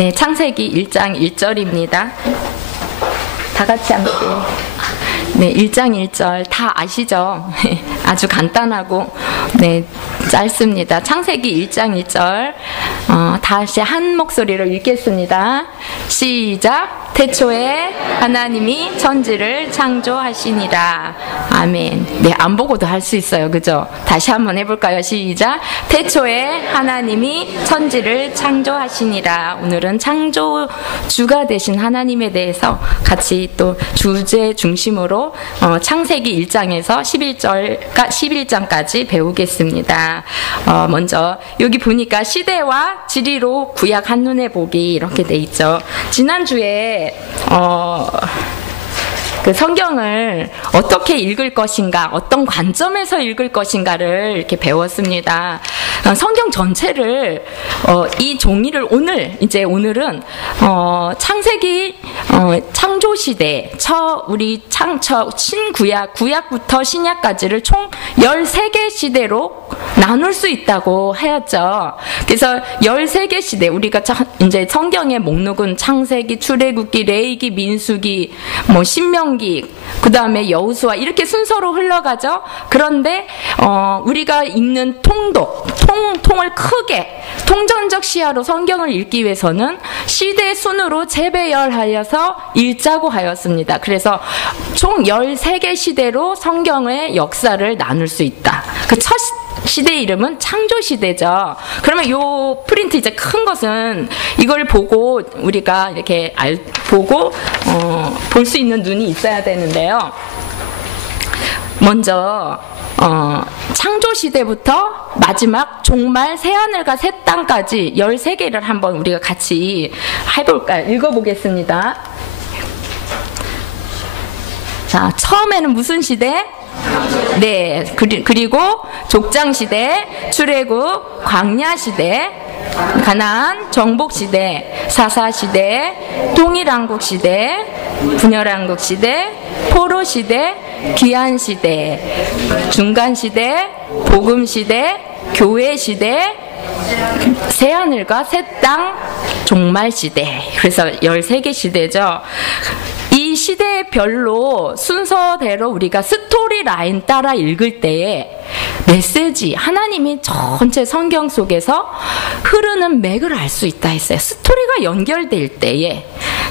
네, 창세기 1장 1절입니다. 다 같이 함께. 네, 1장 1절 다 아시죠? 아주 간단하고 네, 짧습니다. 창세기 1장 1절 다시 한 목소리로 읽겠습니다. 시작. 태초에 하나님이 천지를 창조하시니라. 아멘. 네, 안 보고도 할 수 있어요. 그죠? 다시 한번 해볼까요? 시작. 태초에 하나님이 천지를 창조하시니라. 오늘은 창조주가 되신 하나님에 대해서 같이 또 주제 중심으로 창세기 1장에서 11장까지 배우겠습니다. 먼저 여기 보니까 시대와 지리로 구약 한눈에 보기 이렇게 돼 있죠. 지난주에 그 성경을 어떻게 읽을 것인가, 어떤 관점에서 읽을 것인가를 이렇게 배웠습니다. 성경 전체를 이 종이를 오늘은 창세기 창조 시대 우리 구약부터 신약까지를 총 13개 시대로 나눌 수 있다고 하였죠. 그래서 13개 시대, 우리가 이제 성경의 목록은 창세기, 출애굽기, 레위기, 민수기, 신명기, 그 다음에 여호수아 이렇게 순서로 흘러가죠. 그런데 우리가 읽는 통을 크게 통전적 시야로 성경을 읽기 위해서는 시대 순으로 재배열하여서 읽자고 하였습니다. 그래서 총 13개 시대로 성경의 역사를 나눌 수 있다. 그 첫 시대의 이름은 창조시대죠. 그러면 요 프린트 이제 큰 것은 이걸 보고 우리가 이렇게 보고 볼 수 있는 눈이 있어야 되는데요. 먼저 창조시대부터 마지막 종말 새하늘과 새 땅까지 13개를 한번 우리가 같이 해볼까요? 읽어보겠습니다. 자, 처음에는 무슨 시대? 네, 그리고 족장시대, 출애굽, 광야시대, 가나안, 정복시대, 사사시대, 통일왕국시대, 분열왕국시대, 포로시대, 귀환시대, 중간시대, 복음시대, 교회시대, 새하늘과 새 땅, 종말시대. 그래서 13개 시대죠. 이 시대별로 순서대로 우리가 스토리 라인 따라 읽을 때에 메시지, 하나님이 전체 성경 속에서 흐르는 맥을 알 수 있다 했어요. 스토리가 연결될 때에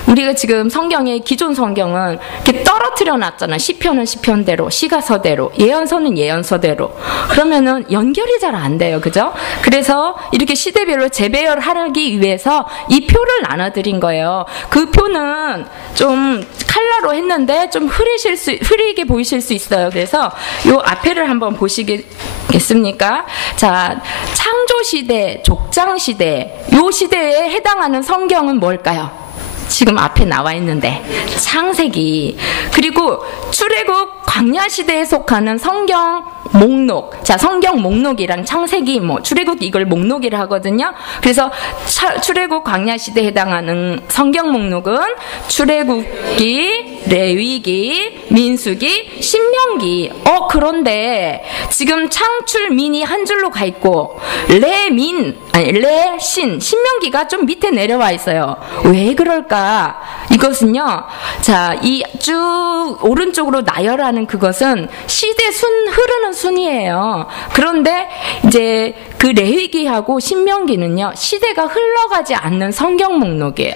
우리가 지금 성경의 기존 성경은 이렇게 떨어뜨려 놨잖아. 시편은 시편대로, 시가서대로, 예언서는 예언서대로. 그러면은 연결이 잘 안 돼요. 그죠? 그래서 이렇게 시대별로 재배열하기 위해서 이 표를 나눠드린 거예요. 그 표는 좀 칼라로 했는데 좀 흐리게 보이실 수 있어요. 그래서 요 앞에를 한번 보시겠습니까? 자, 창조시대, 족장시대, 요 시대에 해당하는 성경은 뭘까요? 지금 앞에 나와 있는데 창세기, 그리고 출애굽 광야시대에 속하는 성경 목록. 자, 성경 목록이랑 창세기, 출애굽 이걸 목록이라 하거든요. 그래서 출애굽 광야시대에 해당하는 성경 목록은 출애굽기, 레위기, 민수기, 신명기. 그런데 지금 창출민이 한 줄로 가 있고 레신, 신명기가 좀 밑에 내려와 있어요. 왜 그럴까? 이것은요, 자, 이 쭉 오른쪽으로 나열하는 그것은 시대 흐르는 순이에요. 그런데 이제 그 레위기하고 신명기는요, 시대가 흘러가지 않는 성경 목록이에요.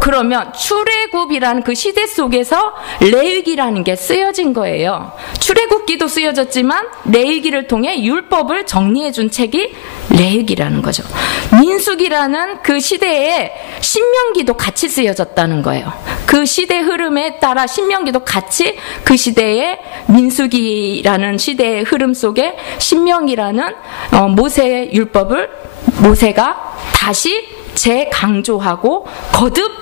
그러면 출애굽이라는 그 시대 속에서 레위기라는 게 쓰여진 거예요. 출애굽기도 쓰여졌지만 레위기를 통해 율법을 정리해준 책이 레위기라는 거죠. 민수기라는 그 시대에 신명기도 같이 쓰여졌다는 거예요. 그 시대 흐름에 따라 신명기도 같이 그 시대에 민수기라는 시대의 흐름 속에 신명기라는 모세의 율법을 모세가 다시 재강조하고 거듭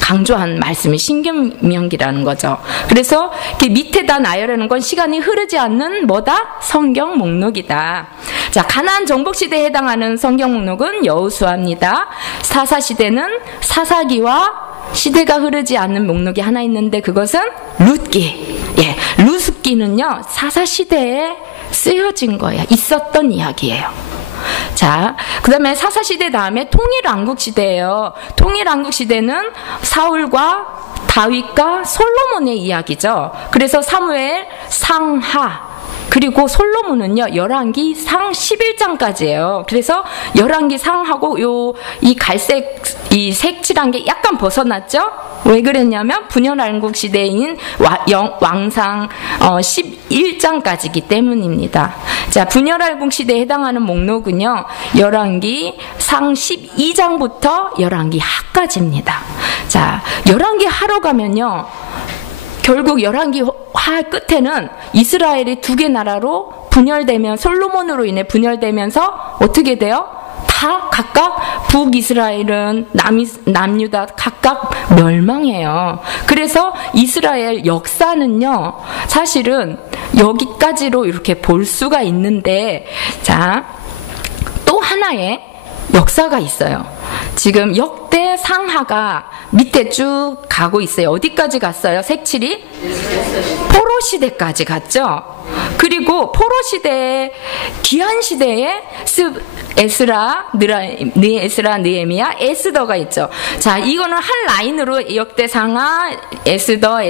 강조한 말씀이 신명기라는 거죠. 그래서 이렇게 밑에다 나열하는 건 시간이 흐르지 않는 뭐다? 성경 목록이다. 자, 가나안 정복시대에 해당하는 성경 목록은 여호수아입니다. 사사시대는 사사기와 시대가 흐르지 않는 목록이 하나 있는데 그것은 룻기. 예, 룻기는요 사사시대에 쓰여진 거예요. 있었던 이야기예요. 자, 그 다음에 사사시대 다음에 통일왕국시대예요. 통일왕국시대는 사울과 다윗과 솔로몬의 이야기죠. 그래서 사무엘 상하, 그리고 솔로몬은요, 열왕기 상 11장까지예요. 그래서 열왕기 상하고 이 갈색, 이 색칠한 게 약간 벗어났죠? 왜 그랬냐면 분열왕국 시대인 왕상 11장까지이기 때문입니다. 자, 분열왕국 시대에 해당하는 목록은요, 열왕기 상 12장부터 열왕기 하까지입니다. 자, 열왕기 하로 가면요, 결국 열왕기 하 끝에는 이스라엘이 두 개 나라로 분열되면, 솔로몬으로 인해 분열되면서 어떻게 돼요? 다 각각 북이스라엘은 남유다 각각 멸망해요. 그래서 이스라엘 역사는요, 사실은 여기까지로 이렇게 볼 수가 있는데, 자, 또 하나의 역사가 있어요. 지금 역대 상하가 밑에 쭉 가고 있어요. 어디까지 갔어요? 색칠이? 포로 시대까지 갔죠. 그리고 포로 시대에, 귀한 시대에 에스라, 느헤미야, 에스더가 있죠. 자, 이거는 한 라인으로 역대 상하, 에스더,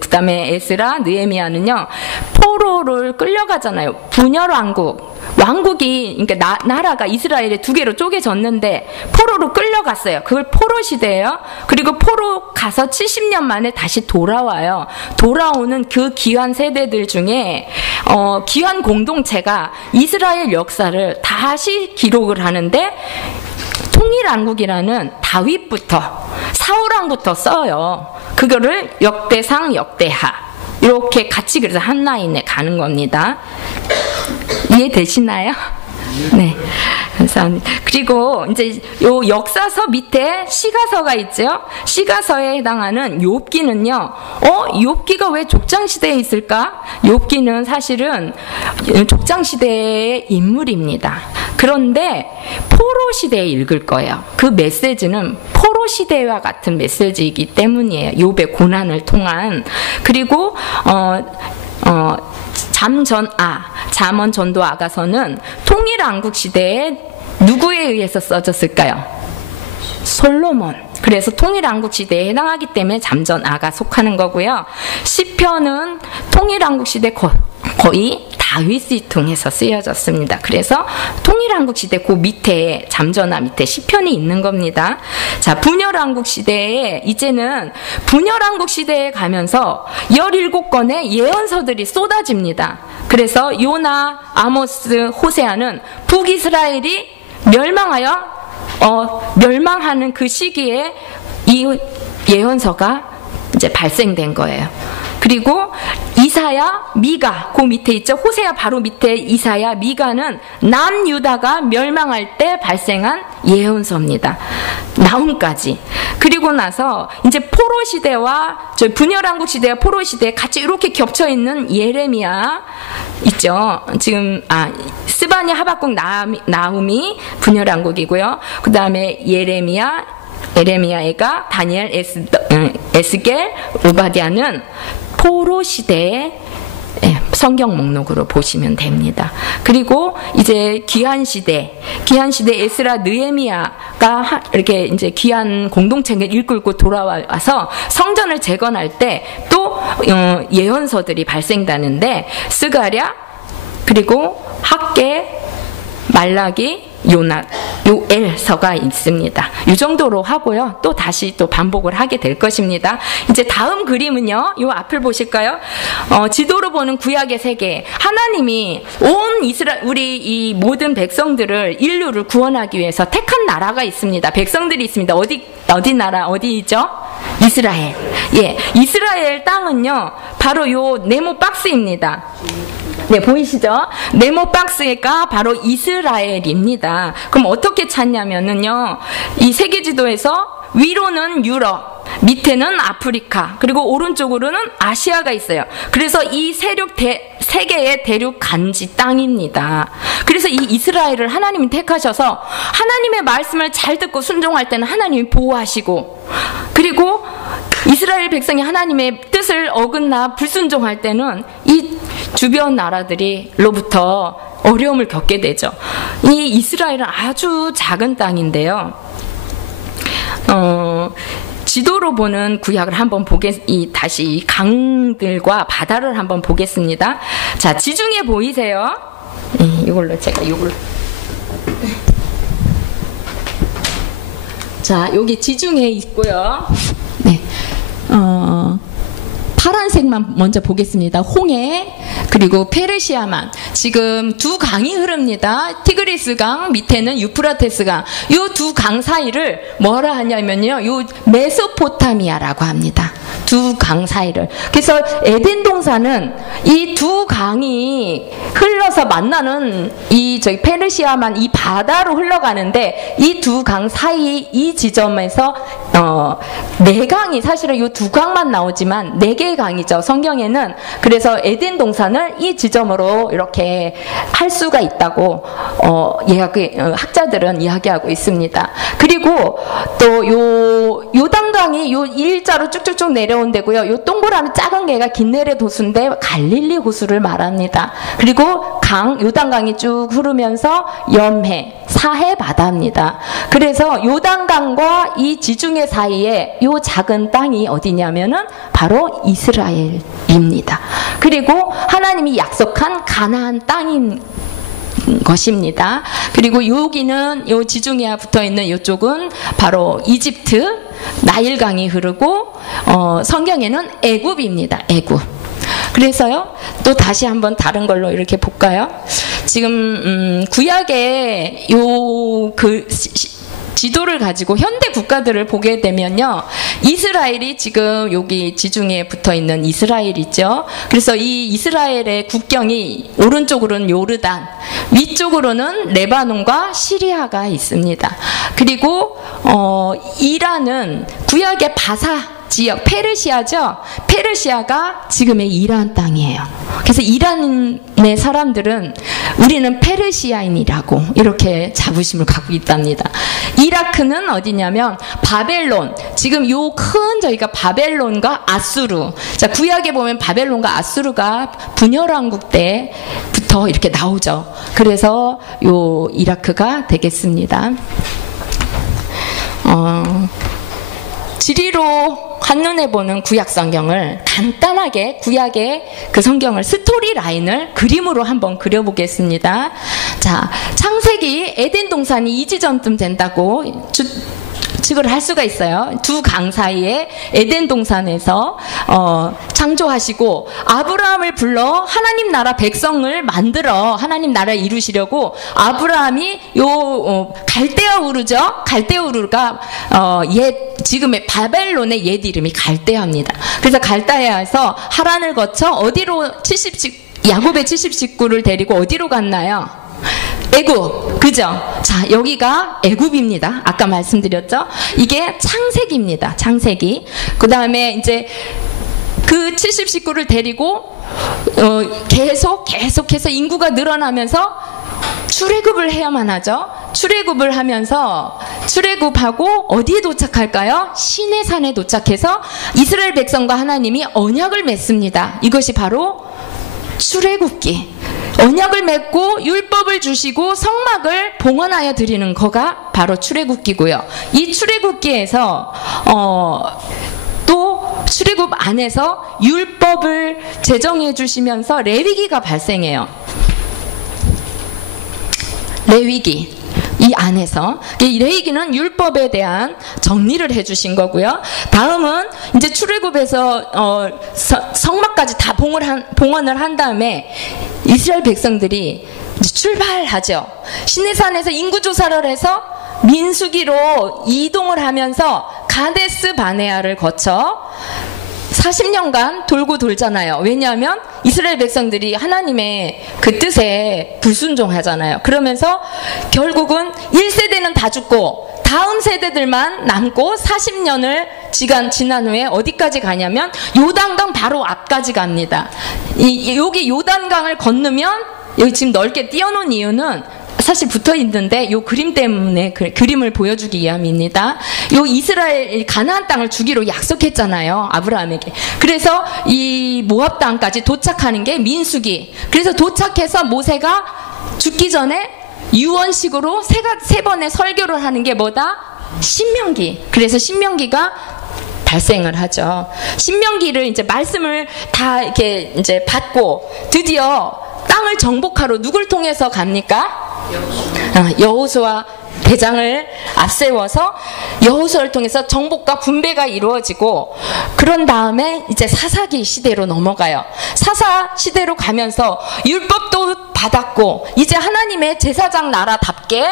그 다음에 에스라, 느헤미야는요, 포로를 끌려가잖아요. 분열왕국. 왕국이, 그러니까 나라가 이스라엘에 두 개로 쪼개졌는데 포로로 끌려갔어요. 그걸 포로 시대예요. 그리고 포로 가서 70년 만에 다시 돌아와요. 돌아오는 그 귀한 세대들 중에 귀한 공동체가 이스라엘 역사를 다시 기록을 하는데, 통일왕국이라는 다윗부터 사울왕부터 써요. 그거를 역대상, 역대하 이렇게 같이, 그래서 한 라인에 가는 겁니다. 이해되시나요? 네, 감사합니다. 그리고 이제 요 역사서 밑에 시가서가 있죠. 시가서에 해당하는 욥기는요, 욥기가 왜 족장 시대에 있을까? 욥기는 사실은 족장 시대의 인물입니다. 그런데 포로 시대에 읽을 거예요. 그 메시지는 포로 시대와 같은 메시지이기 때문이에요. 욥의 고난을 통한. 그리고 잠언, 전도, 아가서는 통일왕국 시대에 누구에 의해서 써졌을까요? 솔로몬. 그래서 통일왕국 시대에 해당하기 때문에 잠전, 아가 속하는 거고요. 시편은 통일왕국 시대 거의 다윗이 통해서 쓰여졌습니다. 그래서 통일왕국 시대 그 밑에, 잠전하 밑에 시편이 있는 겁니다. 자, 분열왕국 시대에, 이제는 분열왕국 시대에 가면서 17권의 예언서들이 쏟아집니다. 그래서 요나, 아모스, 호세아는 북이스라엘이 멸망하는 그 시기에 이 예언서가 이제 발생된 거예요. 그리고 이사야, 미가 그 밑에 있죠. 호세아 바로 밑에 이사야, 미가는 남유다가 멸망할 때 발생한 예언서입니다. 나훔까지. 그리고 나서 이제 포로 시대와 분열왕국 시대와 포로 시대 같이 이렇게 겹쳐 있는 예레미야 있죠. 지금 스바냐, 하박국, 나훔이 분열왕국이고요. 그 다음에 예레미야가 다니엘, 에스겔, 오바댜는 포로 시대의 성경 목록으로 보시면 됩니다. 그리고 이제 귀한 시대 에스라, 느헤미야가 이렇게 이제 귀한 공동체를 이끌고 돌아와서 성전을 재건할 때 또 예언서들이 발생되는데, 스가랴, 그리고 학개, 말라기, 요엘서가 있습니다. 이 정도로 하고요. 또 다시 또 반복을 하게 될 것입니다. 이제 다음 그림은요, 요 앞을 보실까요? 지도로 보는 구약의 세계. 하나님이 온 우리 이 모든 백성들을, 인류를 구원하기 위해서 택한 나라가 있습니다. 백성들이 있습니다. 어디 나라, 어디죠? 이스라엘. 예, 이스라엘 땅은요, 바로 요 네모 박스입니다. 네, 보이시죠? 네모 박스가 바로 이스라엘입니다. 그럼 어떻게 찾냐면은요, 이 세계 지도에서 위로는 유럽, 밑에는 아프리카, 그리고 오른쪽으로는 아시아가 있어요. 그래서 이 세 개의 대륙 간지 땅입니다. 그래서 이 이스라엘을 하나님이 택하셔서 하나님의 말씀을 잘 듣고 순종할 때는 하나님이 보호하시고, 그리고 이스라엘 백성이 하나님의 뜻을 어긋나 불순종할 때는 이 주변 나라들로부터 어려움을 겪게 되죠. 이 이스라엘은 아주 작은 땅인데요. 지도로 보는 구약을 한번 다시 강들과 바다를 한번 보겠습니다. 자, 지중해 보이세요? 이걸로 자, 여기 지중해 있고요. 네. 파란색만 먼저 보겠습니다. 홍해, 그리고 페르시아만. 지금 두 강이 흐릅니다. 티그리스 강, 밑에는 유프라테스 강. 이 두 강 사이를 뭐라 하냐면요, 요 메소포타미아라고 합니다. 두 강 사이를. 그래서 에덴 동산은 이 두 강이 흘러서 만나는 저희 페르시아만 이 바다로 흘러가는데, 이 두 강 사이 이 지점에서 네 강이, 사실은 이 두 강만 나오지만 네 개의 강이죠, 성경에는. 그래서 에덴 동산을 이 지점으로 이렇게 할 수가 있다고 학자들은 이야기하고 있습니다. 그리고 또 요단강이 요 일자로 쭉쭉쭉 내려온 데고요. 요 동그라미 작은 개가 긴네레 호수인데 갈릴리 호수를 말합니다. 그리고 요단강이 쭉 흐르면서 염해, 사해 바다입니다. 그래서 요단강과 이 지중해 사이에 요 작은 땅이 어디냐면은 바로 이스라엘입니다. 그리고 하나님이 약속한 가나안 땅인 것입니다. 그리고 여기는 요 지중해와 붙어있는 이쪽은 바로 이집트, 나일강이 흐르고 성경에는 애굽입니다. 애굽. 그래서요, 또 다시 한번 다른 걸로 이렇게 볼까요? 지금 구약의 지도를 가지고 현대 국가들을 보게 되면요, 이스라엘이 지금 여기 지중해에 붙어 있는 이스라엘이죠. 그래서 이 이스라엘의 국경이 오른쪽으로는 요르단, 위쪽으로는 레바논과 시리아가 있습니다. 그리고 이란은 구약의 바사 지역, 페르시아죠. 페르시아가 지금의 이란 땅이에요. 그래서 이란의 사람들은 우리는 페르시아인이라고 이렇게 자부심을 갖고 있답니다. 이라크는 어디냐면 바벨론, 지금 요 큰 저희가 바벨론과 아수르, 자, 구약에 보면 바벨론과 아수르가 분열왕국 때부터 이렇게 나오죠. 그래서 요 이라크가 되겠습니다. 지리로 한눈에 보는 구약 성경을 간단하게, 구약의 그 성경을 스토리 라인을 그림으로 한번 그려보겠습니다. 자, 창세기 에덴 동산이 이 지점쯤 된다고 측을 할 수가 있어요. 두 강 사이에 에덴 동산에서 창조하시고 아브라함을 불러 하나님 나라 백성을 만들어 하나님 나라를 이루시려고 아브라함이 갈대아 우르죠. 갈대아 우르가 지금의 바벨론의 옛 이름이 갈대아입니다. 그래서 갈대아에서 하란을 거쳐 어디로 야곱의 70식구를 데리고 어디로 갔나요? 애굽, 그죠? 자, 여기가 애굽입니다. 아까 말씀드렸죠? 이게 창세기입니다. 창세기. 그 다음에 이제 그 70식구를 데리고 계속해서 인구가 늘어나면서 출애굽을 해야만 하죠. 출애굽을 하면서 출애굽하고 어디에 도착할까요? 시내산에 도착해서 이스라엘 백성과 하나님이 언약을 맺습니다. 이것이 바로 출애굽기. 언약을 맺고 율법을 주시고 성막을 봉헌하여 드리는 거가 바로 출애굽기고요. 이 출애굽기에서 또 출애굽 안에서 율법을 제정해 주시면서 레위기가 발생해요. 레위기. 이 안에서 이 레위기는 율법에 대한 정리를 해주신 거고요. 다음은 이제 출애굽에서 성막까지 다 봉헌을 한 다음에 이스라엘 백성들이 이제 출발하죠. 시내산에서 인구 조사를 해서 민수기로 이동을 하면서 가데스 바네아를 거쳐 40년간 돌고 돌잖아요. 왜냐하면 이스라엘 백성들이 하나님의 그 뜻에 불순종하잖아요. 그러면서 결국은 1세대는 다 죽고 다음 세대들만 남고 40년을 지난 후에 어디까지 가냐면 요단강 바로 앞까지 갑니다. 여기 요단강을 건너면 여기 지금 넓게 띄워놓은 이유는 사실 붙어 있는데 요 그림 때문에 그림을 보여주기 위함입니다. 요 이스라엘 가나안 땅을 주기로 약속했잖아요, 아브라함에게. 그래서 이 모압 땅까지 도착하는 게 민수기. 그래서 도착해서 모세가 죽기 전에 유언식으로 세 번의 설교를 하는 게 뭐다? 신명기. 그래서 신명기가 발생을 하죠. 신명기를 이제 말씀을 다 이렇게 이제 받고 드디어 땅을 정복하러 누굴 통해서 갑니까? 여호수아 대장을 앞세워서 여호수아를 통해서 정복과 분배가 이루어지고, 그런 다음에 이제 사사기 시대로 넘어가요. 사사 시대로 가면서 율법도 받았고 이제 하나님의 제사장 나라답게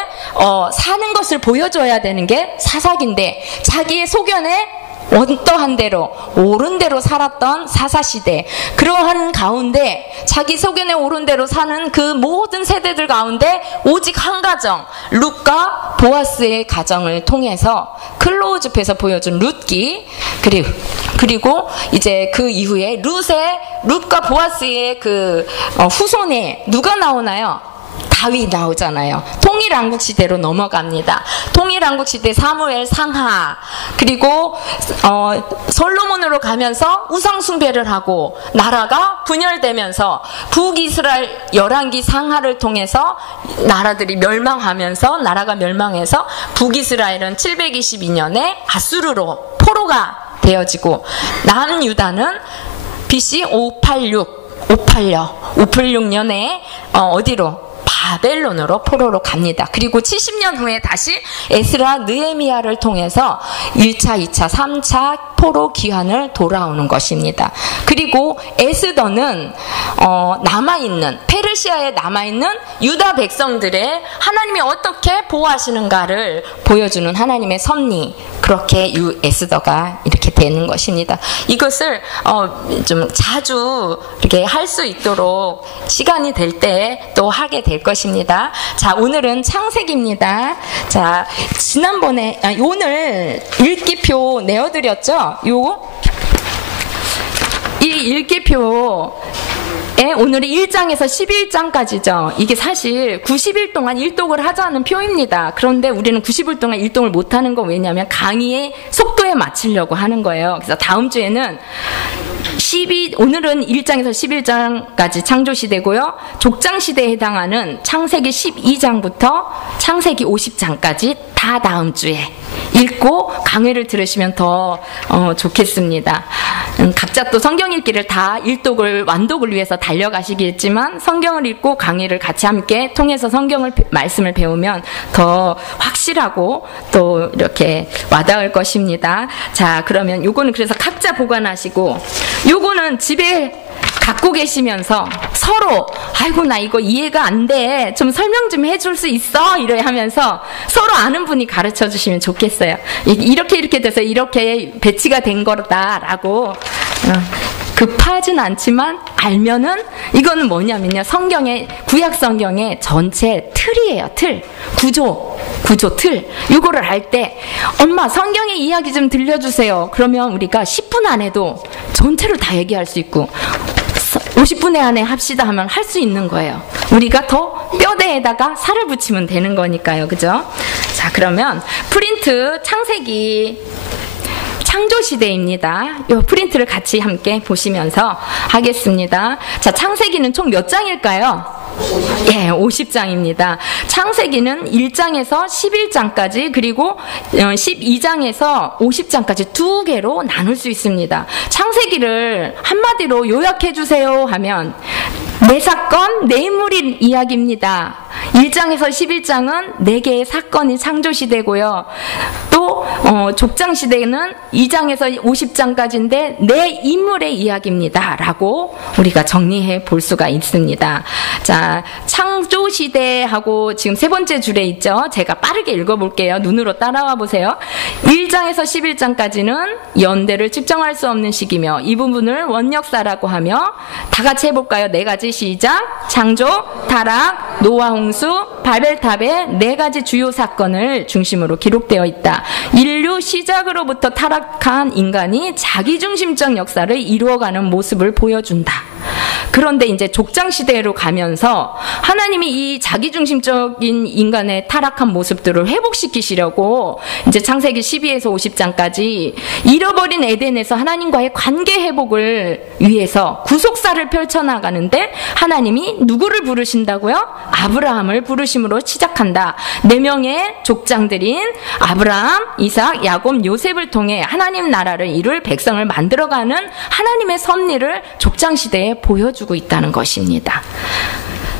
사는 것을 보여줘야 되는 게 사사기인데, 자기의 소견에 어떠한 대로 옳은 대로 살았던 사사시대, 그러한 가운데 자기 소견에 옳은 대로 사는 그 모든 세대들 가운데 오직 한 가정, 룻과 보아스의 가정을 통해서 클로즈업해서 보여준 룻기, 그리고 이제 그 이후에 룻과 보아스의 그 후손에 누가 나오나요? 다윗 나오잖아요. 통일왕국 시대로 넘어갑니다. 통일왕국 시대 사무엘 상하, 그리고 솔로몬으로 가면서 우상 숭배를 하고 나라가 분열되면서 북이스라엘 열왕기 상하를 통해서 나라들이 멸망하면서, 나라가 멸망해서 북이스라엘은 722년에 아수르로 포로가 되어지고, 남유다는 BC 586년에 어디로? 바벨론으로 포로로 갑니다. 그리고 70년 후에 다시 에스라 느헤미야를 통해서 1차, 2차, 3차 포로 귀환을 돌아오는 것입니다. 그리고 에스더는 남아있는, 페르시아에 남아있는 유다 백성들의 하나님이 어떻게 보호하시는가를 보여주는 하나님의 섭리, 그렇게 에스더가 이렇게 되는 것입니다. 이것을 좀 자주 이렇게 할 수 있도록 시간이 될 때 또 하게 될 것입니다. 자, 오늘은 창세기입니다. 자, 지난번에 오늘 읽기표 내어드렸죠? 이 읽기표 오늘이 1장에서 11장까지죠. 이게 사실 90일 동안 일독을 하자는 표입니다. 그런데 우리는 90일 동안 일독을 못하는 건 왜냐하면 강의의 속도에 맞추려고 하는 거예요. 그래서 다음 주에는 오늘은 1장에서 11장까지 창조시대고요. 족장시대에 해당하는 창세기 12장부터 창세기 50장까지 다 다음 주에 읽고 강의를 들으시면 더 좋겠습니다. 각자 또 성경 읽기를 다 일독을 완독을 위해서 달려가시겠지만 성경을 읽고 강의를 같이 함께 통해서 말씀을 배우면 더 확실하고 또 이렇게 와닿을 것입니다. 자, 그러면 요거는 그래서 각자 보관하시고, 요거는 집에 갖고 계시면서 서로 아이고 나 이거 이해가 안 돼, 좀 설명 좀 해줄 수 있어, 이래 하면서 서로 아는 분이 가르쳐 주시면 좋겠어요. 이렇게 돼서 이렇게 배치가 된 거다라고 급하진 않지만 알면은, 이거는 뭐냐면요, 구약 성경의 전체 틀이에요. 구조 틀. 이거를 알 때 엄마 성경의 이야기 좀 들려주세요. 그러면 우리가 10분 안에도 전체를 다 얘기할 수 있고 50분 안에 합시다 하면 할 수 있는 거예요. 우리가 더 뼈대에다가 살을 붙이면 되는 거니까요. 그죠? 자, 그러면 프린트 창세기 창조시대입니다. 이 프린트를 같이 함께 보시면서 하겠습니다. 자, 창세기는 총 몇 장일까요? 예, 50장입니다. 창세기는 1장에서 11장까지, 그리고 12장에서 50장까지 두 개로 나눌 수 있습니다. 창세기를 한마디로 요약해 주세요 하면 네 사건, 네 인물의 이야기입니다. 1장에서 11장은 네 개의 사건이 창조시대고요. 또 족장시대는 2장에서 50장까지인데 네 인물의 이야기입니다 라고 우리가 정리해 볼 수가 있습니다. 자, 창조시대하고 지금 세 번째 줄에 있죠. 제가 빠르게 읽어볼게요. 눈으로 따라와 보세요. 1장에서 11장까지는 연대를 측정할 수 없는 시기며 이 부분을 원역사라고 하며, 다 같이 해볼까요? 네 가지 시작. 창조, 타락, 노아 홍수, 바벨탑의 네 가지 주요 사건을 중심으로 기록되어 있다. 인류 시작으로부터 타락한 인간이 자기중심적 역사를 이루어가는 모습을 보여준다. 그런데 이제 족장 시대로 가면서 하나님이 이 자기중심적인 인간의 타락한 모습들을 회복시키시려고 이제 창세기 12에서 50장까지 잃어버린 에덴에서 하나님과의 관계 회복을 위해서 구속사를 펼쳐나가는데 하나님이 누구를 부르신다고요? 아브라함을 부르심으로 시작한다. 4명의 족장들인 아브라함, 이삭, 야곱, 요셉을 통해 하나님 나라를 이룰 백성을 만들어가는 하나님의 섭리를 족장시대에 보여주고 있다는 것입니다.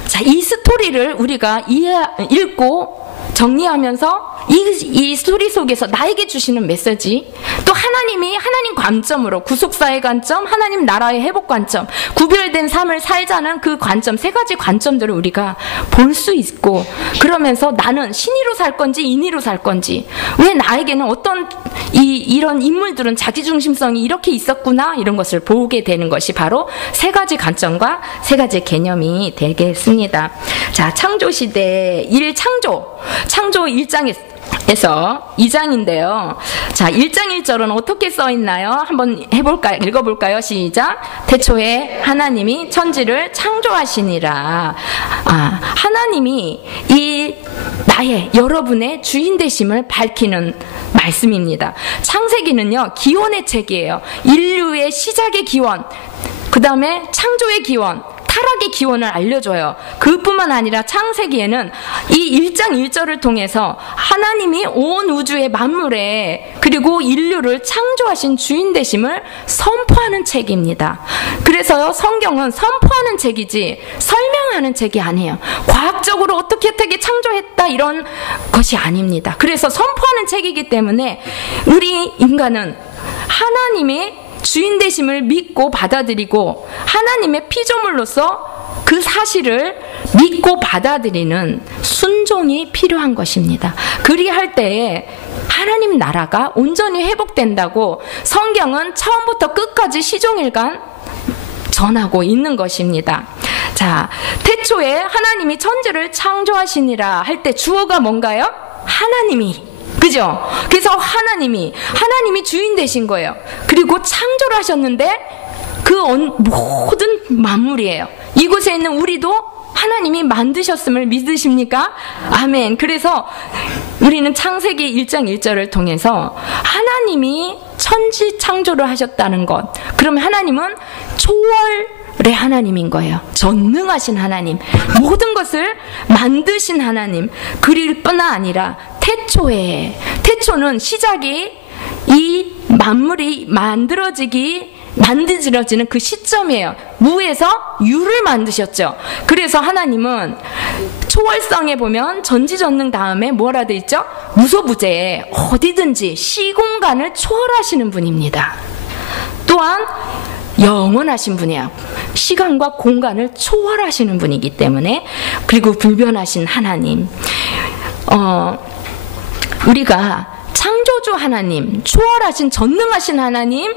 자, 이 스토리를 우리가 읽고 정리하면서 이 스토리 속에서 나에게 주시는 메시지, 또 하나님이 하나님 관점으로 구속사의 관점, 하나님 나라의 회복 관점, 구별된 삶을 살자는 그 관점, 3가지 관점들을 우리가 볼 수 있고, 그러면서 나는 신의로 살 건지 인의로 살 건지, 왜 나에게는 어떤 이런 인물들은 자기중심성이 이렇게 있었구나, 이런 것을 보게 되는 것이 바로 3가지 관점과 3가지 개념이 되겠습니다. 자, 창조시대 1창조 1장에서 2장인데요. 자, 1장 1절은 어떻게 써 있나요? 한번 해볼까요? 읽어볼까요? 시작. 태초에 하나님이 천지를 창조하시니라. 하나님이 여러분의 주인 되심을 밝히는 말씀입니다. 창세기는요, 기원의 책이에요. 인류의 시작의 기원, 그 다음에 창조의 기원, 타락의 기원을 알려줘요. 그뿐만 아니라 창세기에는 이 1장 1절을 통해서 하나님이 온 우주의 만물에, 그리고 인류를 창조하신 주인 되심을 선포하는 책입니다. 그래서요, 성경은 선포하는 책이지 설명하는 책이 아니에요. 과학적으로 어떻게 창조했다 이런 것이 아닙니다. 그래서 선포하는 책이기 때문에 우리 인간은 하나님의 주인 되심을 믿고 받아들이고 하나님의 피조물로서 그 사실을 믿고 받아들이는 순종이 필요한 것입니다. 그리할 때에 하나님 나라가 온전히 회복된다고 성경은 처음부터 끝까지 시종일관 전하고 있는 것입니다. 자, 태초에 하나님이 천지를 창조하시니라 할 때 주어가 뭔가요? 하나님이. 그죠? 그래서 하나님이 주인 되신 거예요. 그리고 창조를 하셨는데 그 모든 만물이에요. 이곳에 있는 우리도 하나님이 만드셨음을 믿으십니까? 아멘. 그래서 우리는 창세기 1장 1절을 통해서 하나님이 천지 창조를 하셨다는 것, 그러면 하나님은 초월의 하나님인 거예요. 전능하신 하나님, 모든 것을 만드신 하나님. 그릴 뿐 아니라 태초는 시작이, 이 만물이 만들어지는 그 시점이에요. 무에서 유를 만드셨죠. 그래서 하나님은 초월성에 보면 전지전능 다음에 뭐라 돼 있죠? 무소부재, 어디든지 시공간을 초월하시는 분입니다. 또한 영원하신 분이야. 시간과 공간을 초월하시는 분이기 때문에, 그리고 불변하신 하나님, 우리가 창조주 하나님, 초월하신 전능하신 하나님,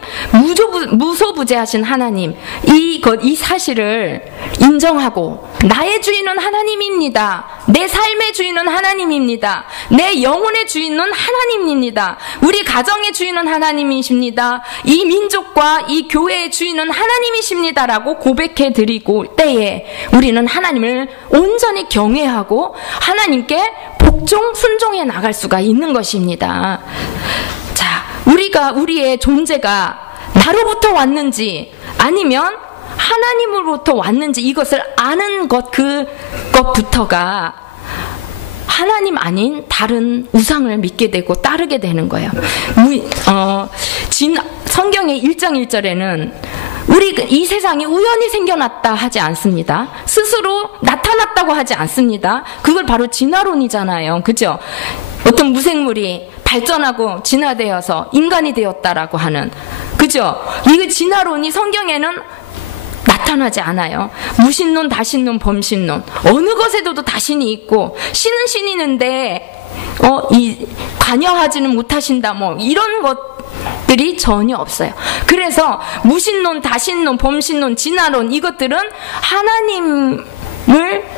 무소부재하신 하나님, 이 사실을 인정하고 나의 주인은 하나님입니다. 내 삶의 주인은 하나님입니다. 내 영혼의 주인은 하나님입니다. 우리 가정의 주인은 하나님이십니다. 이 민족과 이 교회의 주인은 하나님이십니다라고 고백해 드리고 때에 우리는 하나님을 온전히 경외하고 하나님께 복종, 순종해 나갈 수가 있는 것입니다. 자, 우리의 존재가 나로부터 왔는지 아니면 하나님으로부터 왔는지 이것을 아는 그것부터가 하나님 아닌 다른 우상을 믿게 되고 따르게 되는 거예요. 성경의 1장 1절에는 이 세상이 우연히 생겨났다 하지 않습니다. 스스로 나타났다고 하지 않습니다. 그걸 바로 진화론이잖아요. 그죠? 어떤 무생물이 발전하고 진화되어서 인간이 되었다라고 하는, 그죠? 이 진화론이 성경에는 나타나지 않아요. 무신론, 다신론, 범신론, 어느 것에도 다신이 있고 신은 신이는데 관여하지는 못하신다, 이런 것들이 전혀 없어요. 그래서 무신론, 다신론, 범신론, 진화론, 이것들은 하나님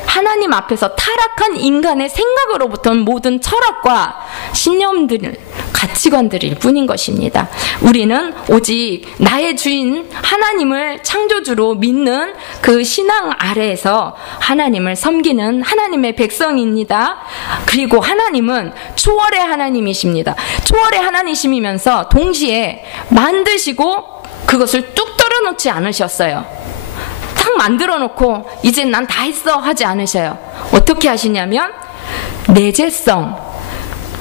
하나님 앞에서 타락한 인간의 생각으로부터는 모든 철학과 신념들, 가치관들일 뿐인 것입니다. 우리는 오직 나의 주인 하나님을 창조주로 믿는 그 신앙 아래에서 하나님을 섬기는 하나님의 백성입니다. 그리고 하나님은 초월의 하나님이십니다. 초월의 하나님이시면서 동시에 만드시고 그것을 뚝 떨어놓지 않으셨어요. 딱 만들어 놓고 이제 난 다 했어 하지 않으셔요. 어떻게 하시냐면 내재성,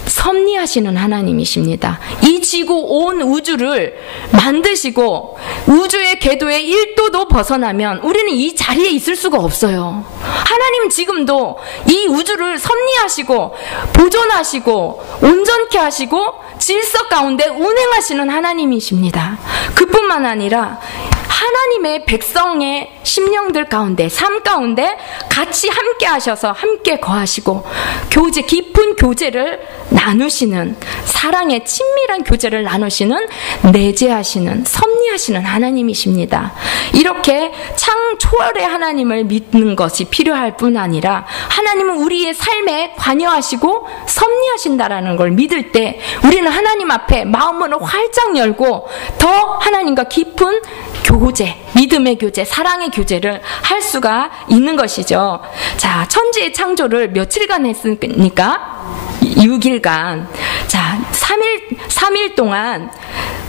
섭리하시는 하나님이십니다. 이 지구 온 우주를 만드시고 우주의 궤도에 1도도 벗어나면 우리는 이 자리에 있을 수가 없어요. 하나님은 지금도 이 우주를 섭리하시고 보존하시고 온전케 하시고 질서 가운데 운행하시는 하나님이십니다. 그뿐만 아니라 하나님의 백성의 심령들 가운데, 삶 가운데 같이 함께 하셔서 함께 거하시고 교제, 깊은 교제를 나누시는, 사랑의 친밀한 교제를 나누시는, 내재하시는, 섭리하시는 하나님이십니다. 이렇게 창초월의 하나님을 믿는 것이 필요할 뿐 아니라 하나님은 우리의 삶에 관여하시고 섭리하신다라는 걸 믿을 때 우리는 하나님 앞에 마음을 활짝 열고 더 하나님과 깊은 교제, 믿음의 교제, 사랑의 교제를 할 수가 있는 것이죠. 자, 천지의 창조를 며칠간 했습니까? 6일간. 자, 3일 동안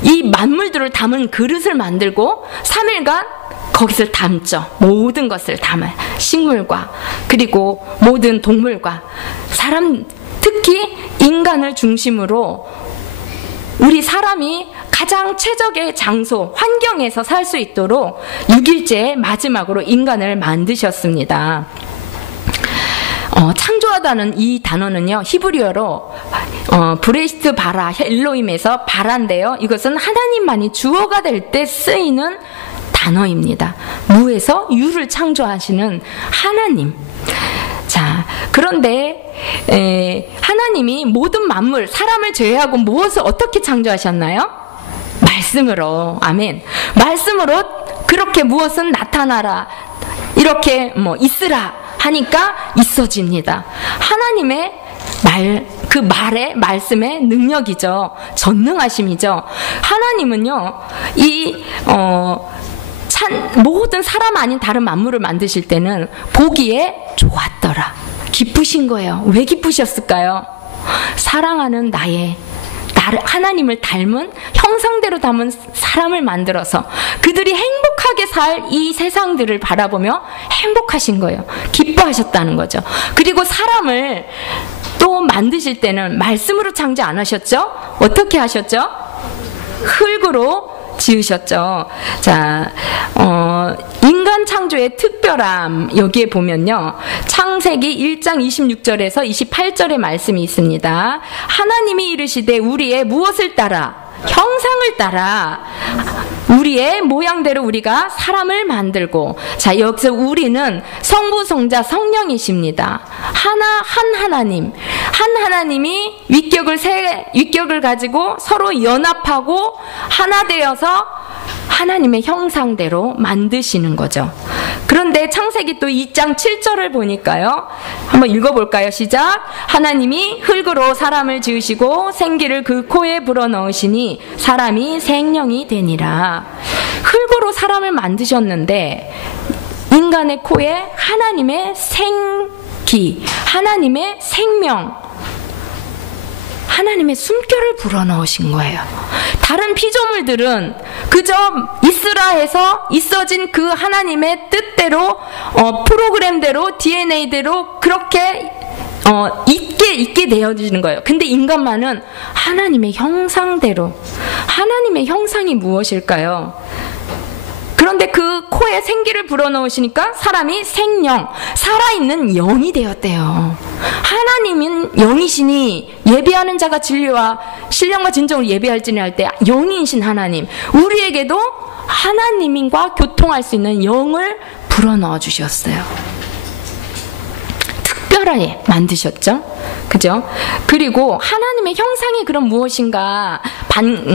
이 만물들을 담은 그릇을 만들고 3일간 거기서 담죠. 모든 것을 담아요. 식물과 그리고 모든 동물과 사람, 특히 인간을 중심으로 우리 사람이 가장 최적의 장소, 환경에서 살 수 있도록 6일째 마지막으로 인간을 만드셨습니다. 창조하다는 이 단어는요, 히브리어로 브레시트 바라, 엘로임에서 바라인데요. 이것은 하나님만이 주어가 될 때 쓰이는 단어입니다. 무에서 유를 창조하시는 하나님. 자, 그런데 하나님이 모든 만물, 사람을 제외하고 무엇을 어떻게 창조하셨나요? 말씀으로. 아멘. 말씀으로 그렇게 무엇은 나타나라, 이렇게 있으라 하니까 있어집니다. 하나님의 그 말의 말씀의 능력이죠. 전능하심이죠. 하나님은요, 모든 사람 아닌 다른 만물을 만드실 때는 보기에 좋았더라. 기쁘신 거예요. 왜 기쁘셨을까요? 사랑하는 하나님을 닮은, 형상대로 담은 사람을 만들어서 그들이 행복하게 살 이 세상들을 바라보며 행복하신 거예요. 기뻐하셨다는 거죠. 그리고 사람을 또 만드실 때는 말씀으로 창조 안 하셨죠? 어떻게 하셨죠? 흙으로 지으셨죠. 자, 인간 창조의 특별함, 여기에 보면요, 창세기 1장 26절에서 28절의 말씀이 있습니다. 하나님이 이르시되 우리의 무엇을 따라? 형상을 따라 우리의 모양대로 우리가 사람을 만들고. 자, 여기서 우리는 성부, 성자, 성령이십니다. 한 하나님이 윗격을 가지고 서로 연합하고 하나 되어서 하나님의 형상대로 만드시는 거죠. 그런데 창세기 또 2장 7절을 보니까요, 한번 읽어볼까요? 시작. 하나님이 흙으로 사람을 지으시고 생기를 그 코에 불어넣으시니 사람이 생명이 되니라. 흙으로 사람을 만드셨는데 인간의 코에 하나님의 생기, 하나님의 생명, 하나님의 숨결을 불어넣으신 거예요. 다른 피조물들은 그저 있으라 해서 있어진 그 하나님의 뜻대로, 프로그램대로, DNA대로 그렇게 있게 되어지는 거예요. 근데 인간만은 하나님의 형상대로. 하나님의 형상이 무엇일까요? 그런데 그 코에 생기를 불어넣으시니까 사람이 생명, 살아있는 영이 되었대요. 하나님은 영이시니 예배하는 자가 진리와 신령과 진정으로 예배할지니 할 때 영이신 하나님, 우리에게도 하나님과 교통할 수 있는 영을 불어넣어 주셨어요. 특별하게 만드셨죠. 그죠? 그리고 하나님의 형상이 그럼 무엇인가?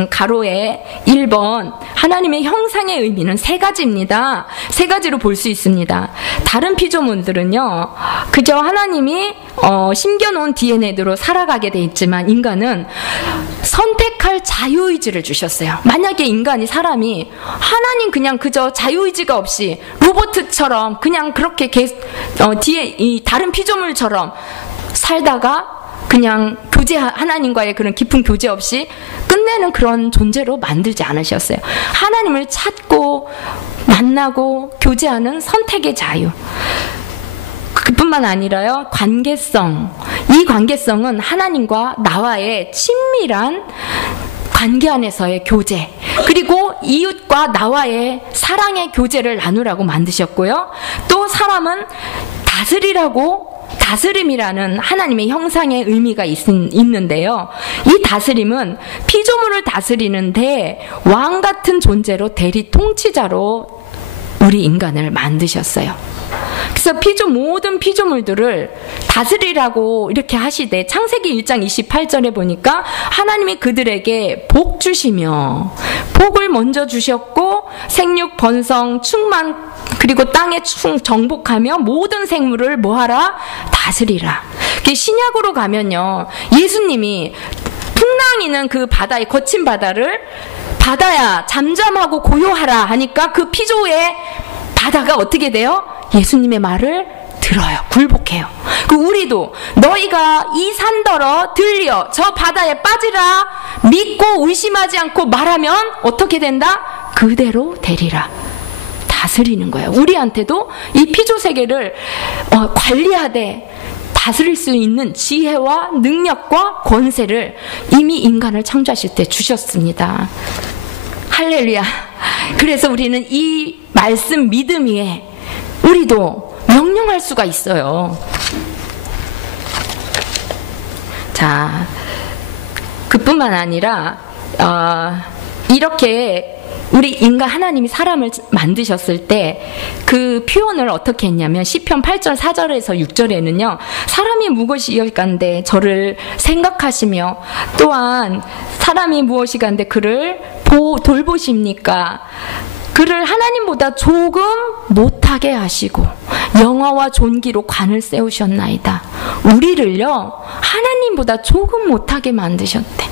가로에 1번 하나님의 형상의 의미는 세 가지입니다. 세 가지로 볼 수 있습니다. 다른 피조물들은요, 그저 하나님이 심겨놓은 DNA대로 살아가게 돼 있지만 인간은 선택할 자유의지를 주셨어요. 만약에 사람이 하나님 그냥 그저 자유의지가 없이 로봇처럼 그냥 그렇게 이 다른 피조물처럼 살다가 그냥 하나님과의 그런 깊은 교제 없이 끝내는 그런 존재로 만들지 않으셨어요. 하나님을 찾고 만나고 교제하는 선택의 자유. 그뿐만 아니라요, 관계성. 이 관계성은 하나님과 나와의 친밀한 관계 안에서의 교제, 그리고 이웃과 나와의 사랑의 교제를 나누라고 만드셨고요. 또 사람은 다스림이라는 하나님의 형상의 의미가 있는데요. 이 다스림은 피조물을 다스리는데 왕 같은 존재로 대리 통치자로 우리 인간을 만드셨어요. 그래서 모든 피조물들을 다스리라고 이렇게 하시되 창세기 1장 28절에 보니까 하나님이 그들에게 복 주시며, 복을 먼저 주셨고 생육 번성 충만, 그리고 땅에 정복하며 모든 생물을 뭐하라? 다스리라. 신약으로 가면요, 예수님이 풍랑이는 그 바다의 거친 바다를 바다야 잠잠하고 고요하라 하니까 그 피조의 바다가 어떻게 돼요? 예수님의 말을 들어요. 굴복해요. 우리도 너희가 이 산더러 들려 저 바다에 빠지라 믿고 의심하지 않고 말하면 어떻게 된다? 그대로 되리라. 다스리는 거예요. 우리한테도 이 피조 세계를 관리하되 다스릴 수 있는 지혜와 능력과 권세를 이미 인간을 창조하실 때 주셨습니다. 할렐루야. 그래서 우리는 이 말씀 믿음 위에 우리도 명령할 수가 있어요. 자, 그뿐만 아니라 이렇게 우리 인간 하나님이 사람을 만드셨을 때 그 표현을 어떻게 했냐면 시편 8절 4절에서 6절에는요, 사람이 무엇이간데 저를 생각하시며 또한 사람이 무엇이간데 그를 돌보십니까? 그를 하나님보다 조금 못하게 하시고 영화와 존귀로 관을 세우셨나이다. 우리를요 하나님보다 조금 못하게 만드셨대.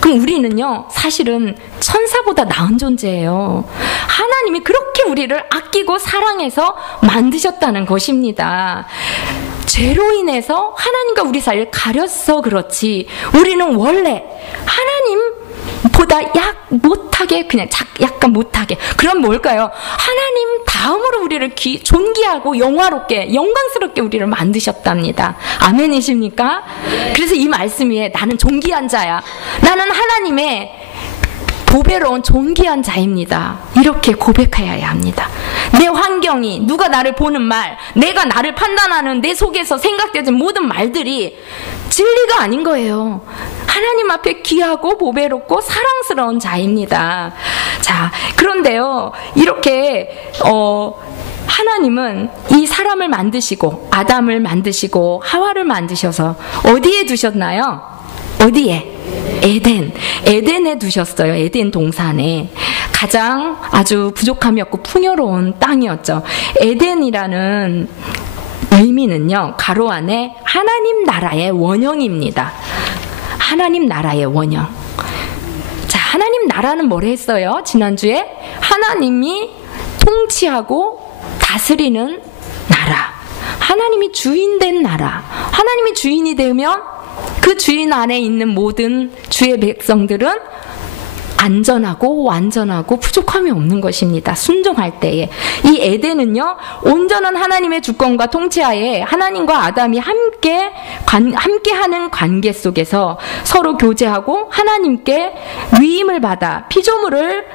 그럼 우리는요 사실은 천사보다 나은 존재예요. 하나님이 그렇게 우리를 아끼고 사랑해서 만드셨다는 것입니다. 죄로 인해서 하나님과 우리 사이를 가렸어 그렇지, 우리는 원래 하나님보다 못하게, 그냥 약간 못하게. 그럼 뭘까요? 하나님 다음으로 우리를 존귀하고 영화롭게, 영광스럽게 우리를 만드셨답니다. 아멘이십니까? 그래서 이 말씀 위에 나는 존귀한 자야, 나는 하나님의 보배로운 존귀한 자입니다, 이렇게 고백해야 합니다. 내 환경이, 누가 나를 보는 말, 내가 나를 판단하는 내 속에서 생각되는 모든 말들이 진리가 아닌 거예요. 하나님 앞에 귀하고 보배롭고 사랑스러운 자입니다. 자, 그런데요, 이렇게 하나님은 이 사람을 만드시고 아담을 만드시고 하와를 만드셔서 어디에 두셨나요? 어디에? 에덴에 두셨어요. 에덴 동산에. 가장 아주 부족함이 없고 풍요로운 땅이었죠. 에덴이라는 의미는요, 가로 안에 하나님 나라의 원형입니다. 하나님 나라의 원형. 자, 하나님 나라는 뭘 했어요? 지난주에 하나님이 통치하고 다스리는 나라, 하나님이 주인된 나라. 하나님이 주인이 되면 그 주인 안에 있는 모든 주의 백성들은 안전하고 완전하고 부족함이 없는 것입니다. 순종할 때에. 이 에덴은요, 온전한 하나님의 주권과 통치하에 하나님과 아담이 함께하는 관계 속에서 서로 교제하고 하나님께 위임을 받아 피조물을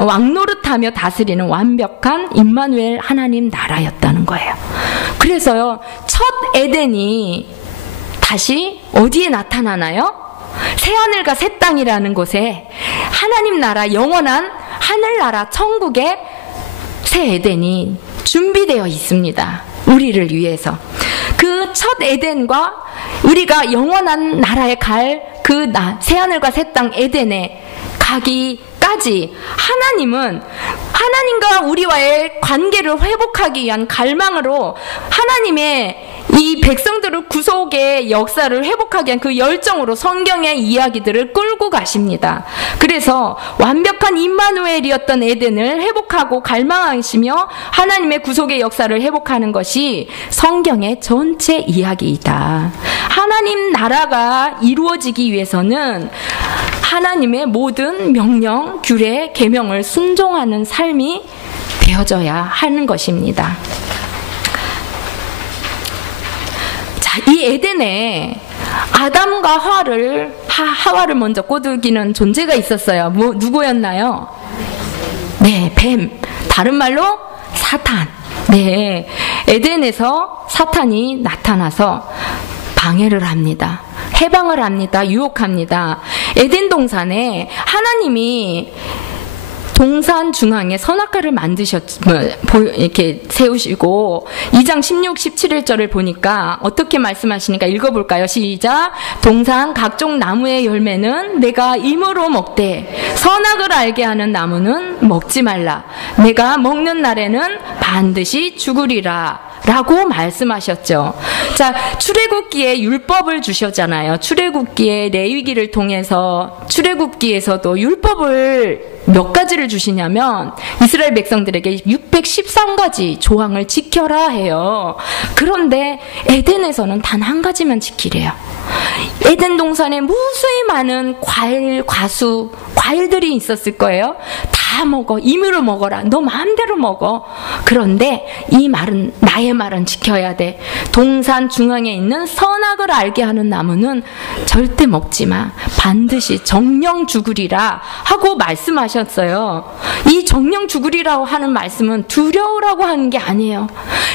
왕노릇하며 다스리는 완벽한 임마누엘 하나님 나라였다는 거예요. 그래서요, 첫 에덴이 다시 어디에 나타나나요? 새하늘과 새 땅이라는 곳에 하나님 나라, 영원한 하늘나라 천국의 새 에덴이 준비되어 있습니다. 우리를 위해서. 그 첫 에덴과 우리가 영원한 나라에 갈 그 새하늘과 새 땅 에덴에 가기까지 하나님과 우리와의 관계를 회복하기 위한 갈망으로 하나님의 이 백성들을 구속의 역사를 회복하기 위한 그 열정으로 성경의 이야기들을 끌고 가십니다. 그래서 완벽한 임마누엘이었던 에덴을 회복하고 갈망하시며 하나님의 구속의 역사를 회복하는 것이 성경의 전체 이야기이다. 하나님 나라가 이루어지기 위해서는 하나님의 모든 명령, 규례, 계명을 순종하는 삶이 되어져야 하는 것입니다. 자, 이 에덴에 아담과 하와를 먼저 꼬드기는 존재가 있었어요. 누구였나요? 네, 뱀. 다른 말로 사탄. 네, 에덴에서 사탄이 나타나서 방해를 합니다. 해방을 합니다. 유혹합니다. 에덴 동산에 하나님이 동산 중앙에 선악과를 이렇게 세우시고 2장 16, 17절을 보니까 어떻게 말씀하시니까 읽어볼까요? 시작. 동산 각종 나무의 열매는 내가 임으로 먹되 선악을 알게 하는 나무는 먹지 말라. 내가 먹는 날에는 반드시 죽으리라. 라고 말씀하셨죠. 자, 출애굽기에 율법을 주셨잖아요. 출애굽기에 레위기를 통해서 출애굽기에서도 율법을 몇 가지를 주시냐면 이스라엘 백성들에게 613가지 조항을 지켜라 해요. 그런데 에덴에서는 단 한 가지만 지키래요. 에덴 동산에 무수히 많은 과일들이 있었을 거예요. 다 먹어. 임으로 먹어라. 너 마음대로 먹어. 그런데 이 말은, 나의 말은 지켜야 돼. 동산 중앙에 있는 선악을 알게 하는 나무는 절대 먹지 마. 반드시 정령 죽으리라 하고 말씀하셨어요. 이 정령 죽으리라고 하는 말씀은 두려우라고 하는 게 아니에요.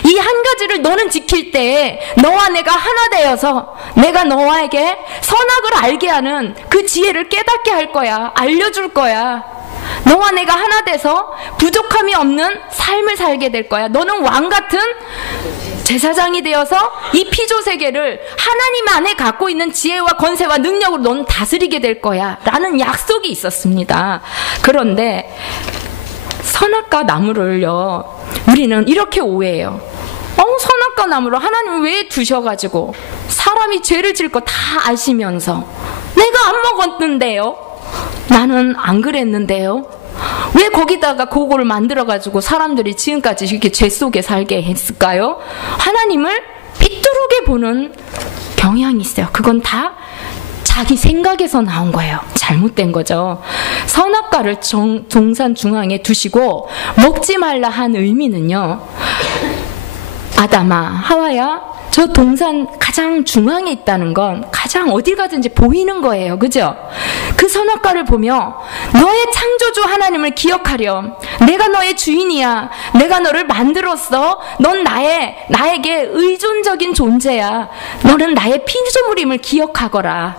이 한 가지를 너는 지킬 때 너와 내가 하나 되어서 내가 너에게 선악을 알게 하는 그 지혜를 깨닫게 할 거야. 알려줄 거야. 너와 내가 하나 돼서 부족함이 없는 삶을 살게 될 거야. 너는 왕 같은 제사장이 되어서 이 피조 세계를 하나님 안에 갖고 있는 지혜와 권세와 능력으로 너는 다스리게 될 거야. 라는 약속이 있었습니다. 그런데 선악과 나무를요, 우리는 이렇게 오해해요. 선악과 나무를 하나님 왜 두셔가지고 사람이 죄를 질 거 다 아시면서 내가 안 먹었는데요? 나는 안 그랬는데요? 왜 거기다가 그거를 만들어가지고 사람들이 지금까지 이렇게 죄 속에 살게 했을까요? 하나님을 삐뚤게 보는 경향이 있어요. 그건 다 자기 생각에서 나온 거예요. 잘못된 거죠. 선악과를 동산 중앙에 두시고 먹지 말라 한 의미는요, 아담아, 하와야, 저 동산 가장 중앙에 있다는 건 가장 어딜 가든지 보이는 거예요. 그죠? 그 선악과를 보며 너의 창조주 하나님을 기억하렴. 내가 너의 주인이야. 내가 너를 만들었어. 넌 나에게 의존적인 존재야. 너는 나의 피조물임을 기억하거라.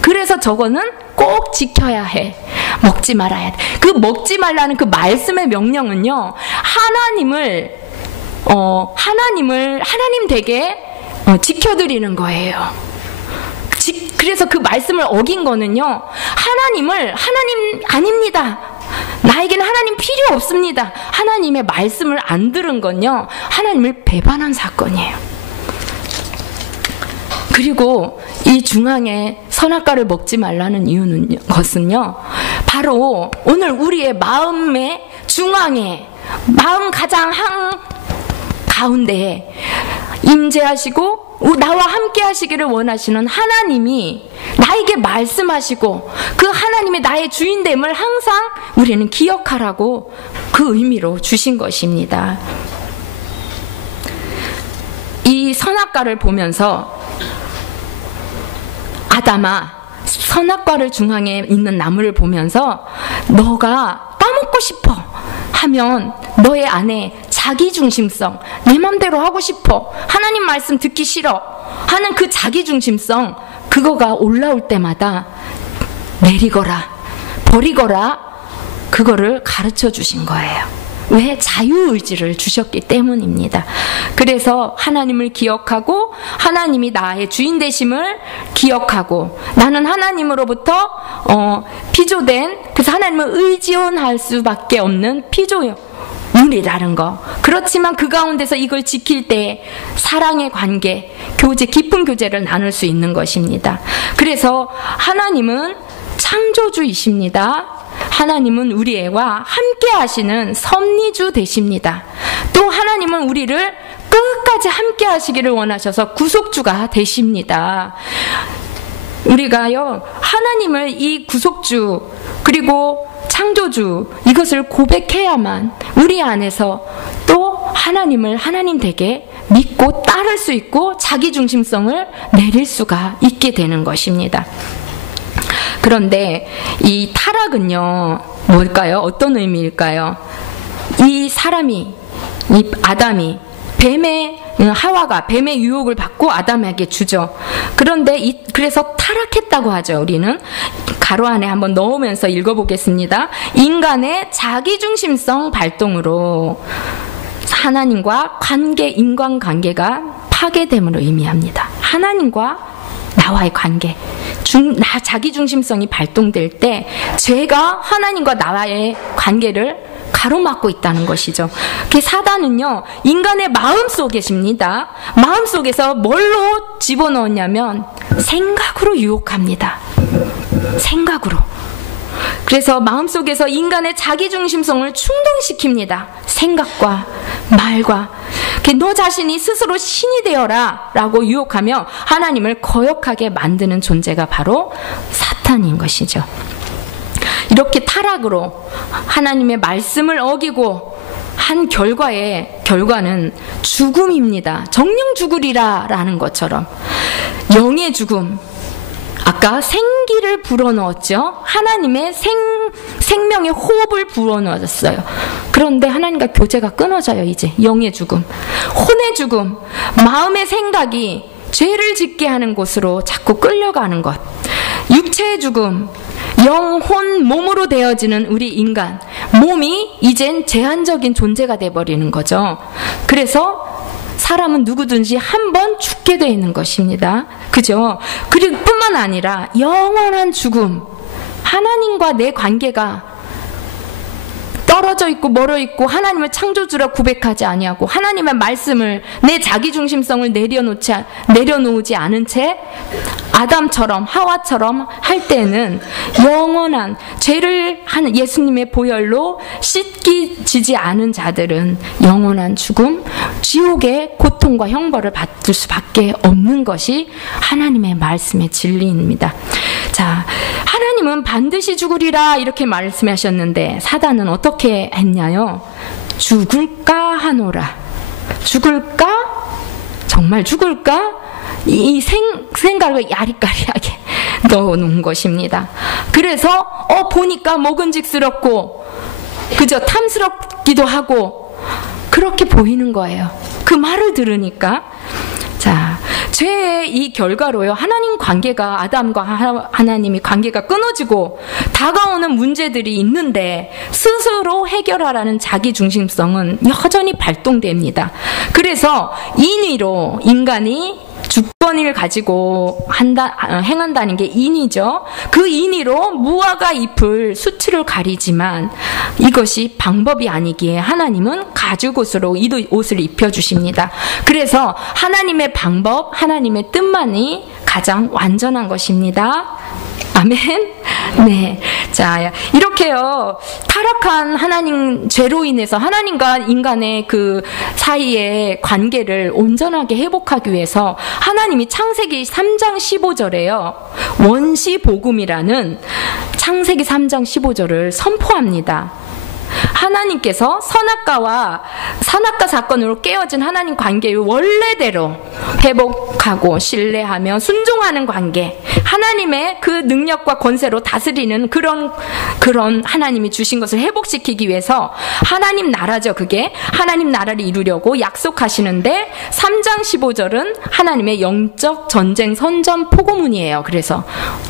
그래서 저거는 꼭 지켜야 해. 먹지 말아야 돼. 그 먹지 말라는 그 말씀의 명령은요, 하나님 되게 지켜드리는 거예요. 그래서 그 말씀을 어긴 거는요, 하나님 아닙니다. 나에게는 하나님 필요 없습니다. 하나님의 말씀을 안 들은 건요, 하나님을 배반한 사건이에요. 그리고 이 중앙에 선악과를 먹지 말라는 것은요, 바로 오늘 우리의 마음의 중앙에, 마음 가장 가운데에 임재하시고 나와 함께 하시기를 원하시는 하나님이 나에게 말씀하시고 그 하나님의 나의 주인됨을 항상 우리는 기억하라고 그 의미로 주신 것입니다. 이 선악과를 보면서 아담아, 선악과를 중앙에 있는 나무를 보면서 너가 따먹고 싶어 하면 너의 안에 자기중심성, 내 맘대로 하고 싶어, 하나님 말씀 듣기 싫어 하는 그 자기중심성, 그거가 올라올 때마다 내리거라, 버리거라, 그거를 가르쳐 주신 거예요. 왜? 자유의지를 주셨기 때문입니다. 그래서 하나님을 기억하고 하나님이 나의 주인 되심을 기억하고 나는 하나님으로부터 피조된, 그래서 하나님을 의지할 수밖에 없는 피조물이라는 거. 그렇지만 그 가운데서 이걸 지킬 때 사랑의 관계, 교제, 깊은 교제를 나눌 수 있는 것입니다. 그래서 하나님은 창조주이십니다. 하나님은 우리와 함께 하시는 섭리주 되십니다. 또 하나님은 우리를 끝까지 함께 하시기를 원하셔서 구속주가 되십니다. 우리가요, 하나님을 이 구속주 그리고 창조주 이것을 고백해야만 우리 안에서 또 하나님을 하나님 되게 믿고 따를 수 있고 자기중심성을 내릴 수가 있게 되는 것입니다. 그런데 이 타락은요, 뭘까요? 어떤 의미일까요? 이 사람이, 이 아담이 하와가 뱀의 유혹을 받고 아담에게 주죠. 그런데 그래서 타락했다고 하죠. 우리는 가로 안에 한번 넣으면서 읽어보겠습니다. 인간의 자기중심성 발동으로 하나님과 인간관계가 파괴됨을 의미합니다. 하나님과 나와의 관계, 자기중심성이 발동될 때 죄가 하나님과 나와의 관계를 가로막고 있다는 것이죠. 그 사단은요, 인간의 마음속에 계십니다. 마음속에서 뭘로 집어넣었냐면 생각으로 유혹합니다. 생각으로. 그래서 마음속에서 인간의 자기중심성을 충동시킵니다. 생각과 말과. 너 자신이 스스로 신이 되어라 라고 유혹하며 하나님을 거역하게 만드는 존재가 바로 사탄인 것이죠. 이렇게 타락으로 하나님의 말씀을 어기고 한 결과는 죽음입니다. 정령 죽으리라 라는 것처럼 영의 죽음. 아까 생기를 불어넣었죠. 하나님의 생명의 호흡을 불어넣었어요. 그런데 하나님과 교제가 끊어져요. 이제 영의 죽음, 혼의 죽음, 마음의 생각이 죄를 짓게 하는 곳으로 자꾸 끌려가는 것, 육체의 죽음, 영혼, 몸으로 되어지는 우리 인간, 몸이 이젠 제한적인 존재가 돼버리는 거죠. 그래서 사람은 누구든지 한 번 죽게 되어 있는 것입니다. 그죠? 그리고 뿐만 아니라 영원한 죽음, 하나님과 내 관계가 떨어져 있고 멀어 있고 하나님을 창조주라 고백하지 아니하고 하나님의 말씀을 내 자기중심성을 내려놓지 않은 채 아담처럼 하와처럼 할 때는 영원한 죄를 하는 예수님의 보혈로 씻기지지 않은 자들은 영원한 죽음, 지옥의 고통과 형벌을 받을 수밖에 없는 것이 하나님의 말씀의 진리입니다. 자, 하나님은 반드시 죽으리라 이렇게 말씀하셨는데 사단은 어떻게 했냐요? 죽을까 하노라. 죽을까? 정말 죽을까? 이 생각을 야리까리하게 넣어놓은 것입니다. 그래서 보니까 먹은직스럽고 그저 탐스럽기도 하고 그렇게 보이는 거예요. 그 말을 들으니까. 자, 죄의 이 결과로요, 하나님 관계가, 아담과 하나님이 관계가 끊어지고 다가오는 문제들이 있는데 스스로 해결하라는 자기중심성은 여전히 발동됩니다. 그래서 인위로 인간이 주권을 가지고 행한다는 게 인위죠. 그 인위로 무화과 잎을 수치를 가리지만 이것이 방법이 아니기에 하나님은 가죽옷으로 이 옷을 입혀주십니다. 그래서 하나님의 방법, 하나님의 뜻만이 가장 완전한 것입니다. 아멘. 네. 자, 이렇게요, 타락한 하나님 죄로 인해서 하나님과 인간의 그 사이의 관계를 온전하게 회복하기 위해서 하나님이 창세기 3장 15절에요, 원시복음이라는 창세기 3장 15절을 선포합니다. 하나님께서 선악과 사건으로 깨어진 하나님 관계의 원래대로 회복하고 신뢰하며 순종하는 관계, 하나님의 그 능력과 권세로 다스리는 그런 하나님이 주신 것을 회복시키기 위해서 하나님 나라죠. 그게 하나님 나라를 이루려고 약속하시는데 3장 15절은 하나님의 영적 전쟁 선전 포고문이에요. 그래서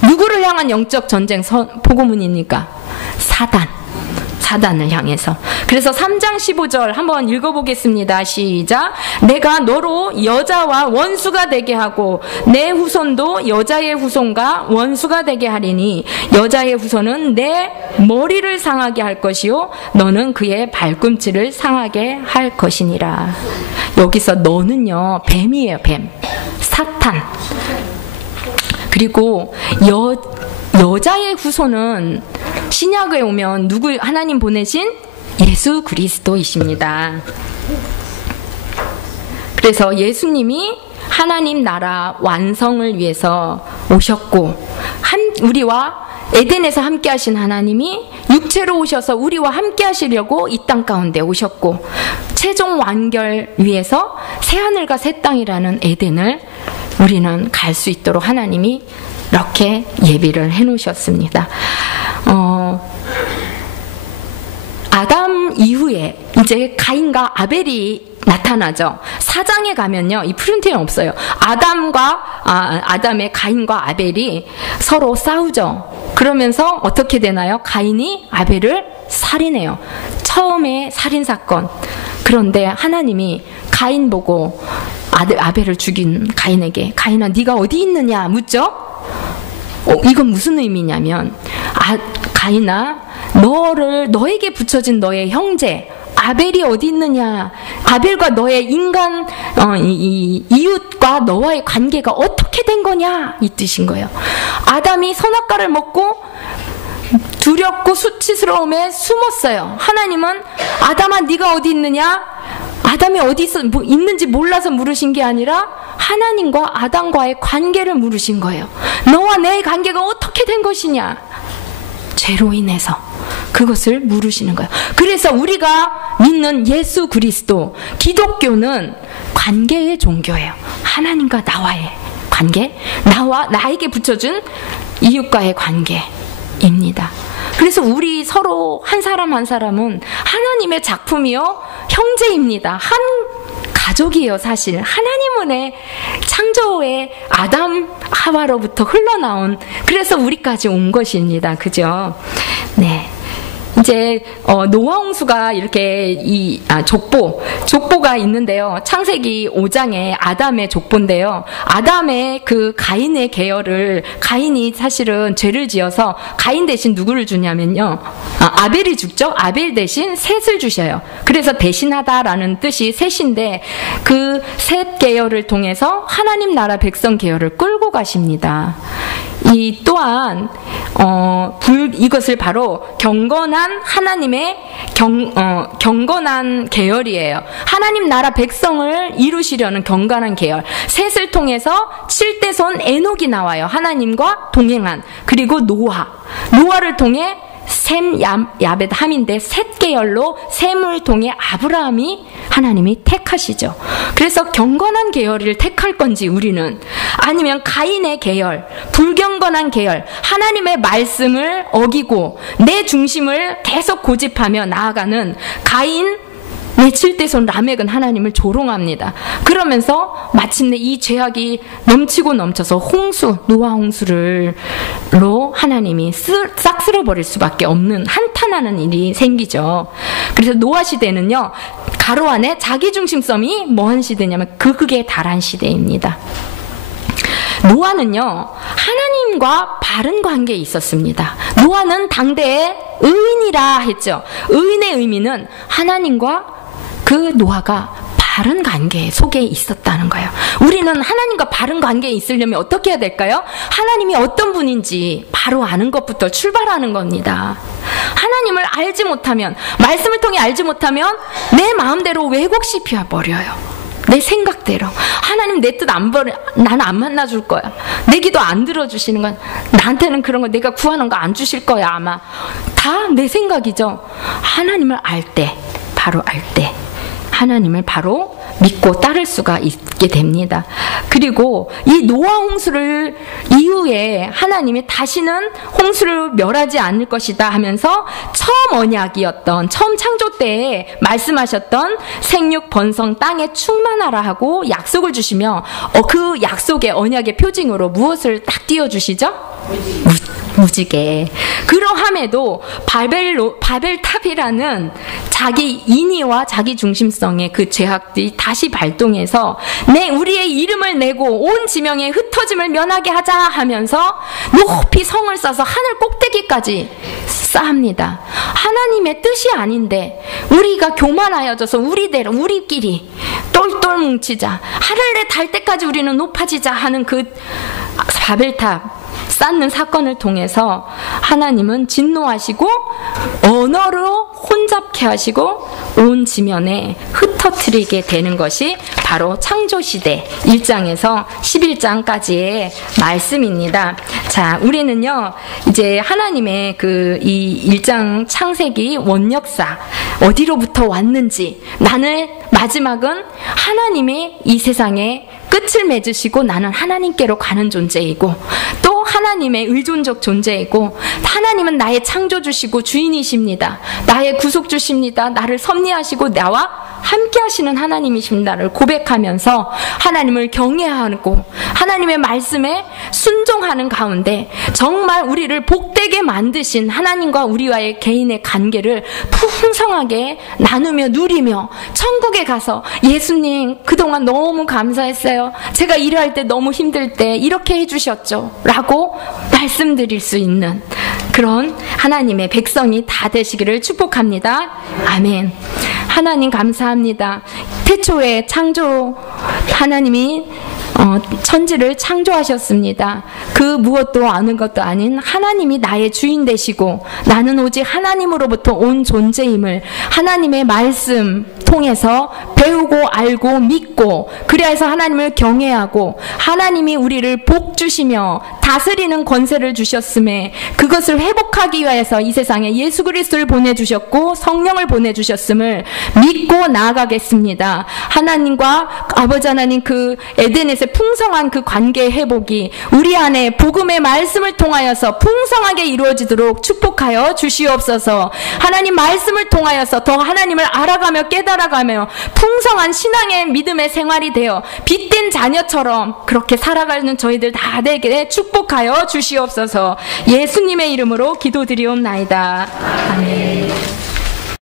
누구를 향한 영적 전쟁 포고문입니까? 사단을 향해서. 그래서 3장 15절 한번 읽어보겠습니다. 시작. 내가 너로 여자와 원수가 되게 하고 내 후손도 여자의 후손과 원수가 되게 하리니 여자의 후손은 내 머리를 상하게 할 것이요 너는 그의 발꿈치를 상하게 할 것이니라. 여기서 너는요, 뱀이에요. 뱀. 사탄. 그리고 여자의 후손은 신약에 오면 누구, 하나님 보내신 예수 그리스도이십니다. 그래서 예수님이 하나님 나라 완성을 위해서 오셨고, 우리와 에덴에서 함께 하신 하나님이 육체로 오셔서 우리와 함께 하시려고 이 땅 가운데 오셨고, 최종 완결 위해서 새하늘과 새 땅이라는 에덴을 우리는 갈 수 있도록 하나님이 이렇게 예비를 해놓으셨습니다. 아담 이후에 이제 가인과 아벨이 나타나죠. 4장에 가면요, 이 프린트는 없어요. 아담의 가인과 아벨이 서로 싸우죠. 그러면서 어떻게 되나요? 가인이 아벨을 살인해요. 처음에 살인사건. 그런데 하나님이 가인 보고 아벨을 죽인 가인에게 가인아 네가 어디 있느냐 묻죠. 이건 무슨 의미냐면 가인아 너에게 붙여진 너의 형제 아벨이 어디 있느냐, 아벨과 너의 인간 이웃과 너와의 관계가 어떻게 된 거냐, 이 뜻인 거예요. 아담이 선악과를 먹고 두렵고 수치스러움에 숨었어요. 하나님은 아담아 네가 어디 있느냐, 아담이 어디 있는지 몰라서 물으신 게 아니라 하나님과 아담과의 관계를 물으신 거예요. 너와 내 관계가 어떻게 된 것이냐, 죄로 인해서 그것을 물으시는 거예요. 그래서 우리가 믿는 예수 그리스도, 기독교는 관계의 종교예요. 하나님과 나와의 관계, 나에게 붙여준 이웃과의 관계입니다. 그래서 우리 서로 한 사람 한 사람은 하나님의 작품이요 형제입니다. 한 가족이에요. 사실 하나님의 창조의 아담 하와로부터 흘러나온, 그래서 우리까지 온 것입니다. 그죠? 네. 이제 노아 홍수가 이렇게 족보가 있는데요. 창세기 5장에 아담의 족보인데요. 아담의 그 가인의 계열을, 가인이 사실은 죄를 지어서 가인 대신 누구를 주냐면요, 아벨이 죽죠. 아벨 대신 셋을 주셔요. 그래서 대신하다라는 뜻이 셋인데, 그 셋 계열을 통해서 하나님 나라 백성 계열을 끌고 가십니다. 이 또한 이것을 바로 경건한 하나님의 경건한 계열이에요. 하나님 나라 백성을 이루시려는 경건한 계열. 셋을 통해서 7대손 에녹이 나와요. 하나님과 동행한. 그리고 노아를 통해 셈, 야벳, 함인데 셋 계열로 셈을 통해 아브라함이 하나님이 택하시죠. 그래서 경건한 계열을 택할 건지 우리는, 아니면 가인의 계열, 불경건한 계열, 하나님의 말씀을 어기고 내 중심을 계속 고집하며 나아가는 가인, 내 7대손 라멕은 하나님을 조롱합니다. 그러면서 마침내 이 죄악이 넘치고 넘쳐서 노아 홍수로 하나님이 싹 쓸어버릴 수밖에 없는, 한탄하는 일이 생기죠. 그래서 노아 시대는요, 가로 안에 자기중심성이 뭐한 시대냐면 극에 달한 시대입니다. 노아는요, 하나님과 바른 관계에 있었습니다. 노아는 당대의 의인이라 했죠. 의인의 의미는 하나님과 그 노아가 바른 관계 속에 있었다는 거예요. 우리는 하나님과 바른 관계에 있으려면 어떻게 해야 될까요? 하나님이 어떤 분인지 바로 아는 것부터 출발하는 겁니다. 하나님을 알지 못하면, 말씀을 통해 알지 못하면 내 마음대로 왜곡시켜 버려요. 내 생각대로. 하나님 내 뜻 나는 안 만나줄 거야. 내 기도 안 들어주시는 건, 나한테는 그런 거, 내가 구하는 거 안 주실 거야 아마. 다 내 생각이죠. 하나님을 바로 알 때 하나님을 바로 믿고 따를 수가 있게 됩니다. 그리고 이 노아 홍수를 이후에 하나님이 다시는 홍수를 멸하지 않을 것이다 하면서 처음 언약이었던, 처음 창조 때에 말씀하셨던 생육 번성 땅에 충만하라 하고 약속을 주시며, 그 약속의 언약의 표징으로 무엇을 딱 띄워주시죠? 무지개. 그러함에도 바벨탑이라는 자기 인의와 자기 중심성의 그 죄악들이 다시 발동해서 우리의 이름을 내고 온 지명에 흩어짐을 면하게 하자 하면서 높이 성을 쌓아서 하늘 꼭대기까지 쌓습니다. 하나님의 뜻이 아닌데 우리가 교만하여져서 우리대로 우리끼리 똘똘 뭉치자, 하늘에 달 때까지 우리는 높아지자 하는 그 바벨탑 쌓는 사건을 통해서 하나님은 진노하시고 언어로 혼잡케 하시고 온 지면에 흩어뜨리게 되는 것이 바로 창조시대 1장에서 11장까지의 말씀입니다. 자, 우리는요 이제 하나님의 그 이 1장 창세기 원역사 어디로부터 왔는지, 나는 마지막은 하나님이 이 세상에 끝을 맺으시고 나는 하나님께로 가는 존재이고, 또 하나님의 의존적 존재이고, 하나님은 나의 창조주시고 주인이십니다. 나의 구속주십니다. 나를 섭리하시고 나와 함께 하시는 하나님이십니다를 고백하면서 하나님을 경외하고 하나님의 말씀에 순종하는 가운데 정말 우리를 복되게 만드신 하나님과 우리와의 개인의 관계를 풍성하게 나누며 누리며 천국에 가서 예수님 그동안 너무 감사했어요. 제가 일할 때 너무 힘들 때 이렇게 해주셨죠 라고 말씀드릴 수 있는 그런 하나님의 백성이 다 되시기를 축복합니다. 아멘. 하나님 감사합니다. 태초에 하나님이 천지를 창조하셨습니다. 그 무엇도 아는 것도 아닌 하나님이 나의 주인 되시고 나는 오직 하나님으로부터 온 존재임을 하나님의 말씀 통해서 배우고 알고 믿고, 그래서 하나님을 경외하고 하나님이 우리를 복 주시며 다스리는 권세를 주셨음에 그것을 회복하기 위해서 이 세상에 예수 그리스도를 보내주셨고 성령을 보내주셨음을 믿고 나아가겠습니다. 하나님과 아버지 하나님 그 에덴에서의 풍성한 그 관계의 회복이 우리 안에 복음의 말씀을 통하여서 풍성하게 이루어지도록 축복하여 주시옵소서. 하나님 말씀을 통하여서 더 하나님을 알아가며 깨달아가며 풍성한 신앙의 믿음의 생활이 되어 빛된 자녀처럼 그렇게 살아가는 저희들 다 되게 축복하여 주시옵소서. 예수님의 이름으로 기도드리옵나이다. 아멘.